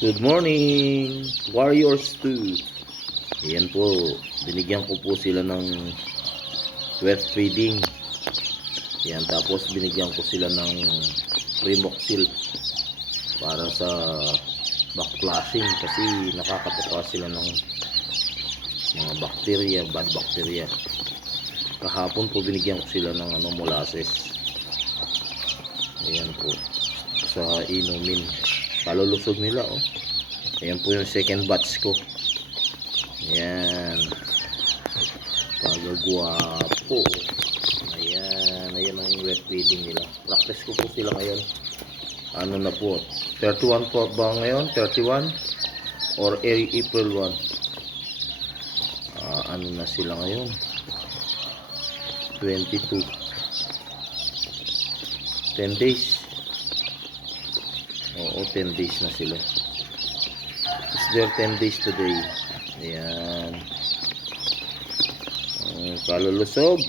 Good morning, Warriors 2. Ayan po, binigyan ko po sila ng wet feeding. Ayan, tapos binigyan ko sila ng Primoxil para sa backflushing kasi nakakatuka sila ng mga bacteria, bad bacteria. Kahapon po binigyan ko sila ng molasses. Ayan po, sa inumin. Kalulusog nila oh. Ayan po yung second batch ko. Ayan. Kagagwapo. Ayan. Ayan ang wet feeding nila. Practice ko po sila ngayon. Ano na po. 31 po ba ngayon? 31? Or April 1? Ano na sila ngayon? 22. 10 days. Oo, 10 days na sila. It's their 10 days today. Ayan. Kalulusog.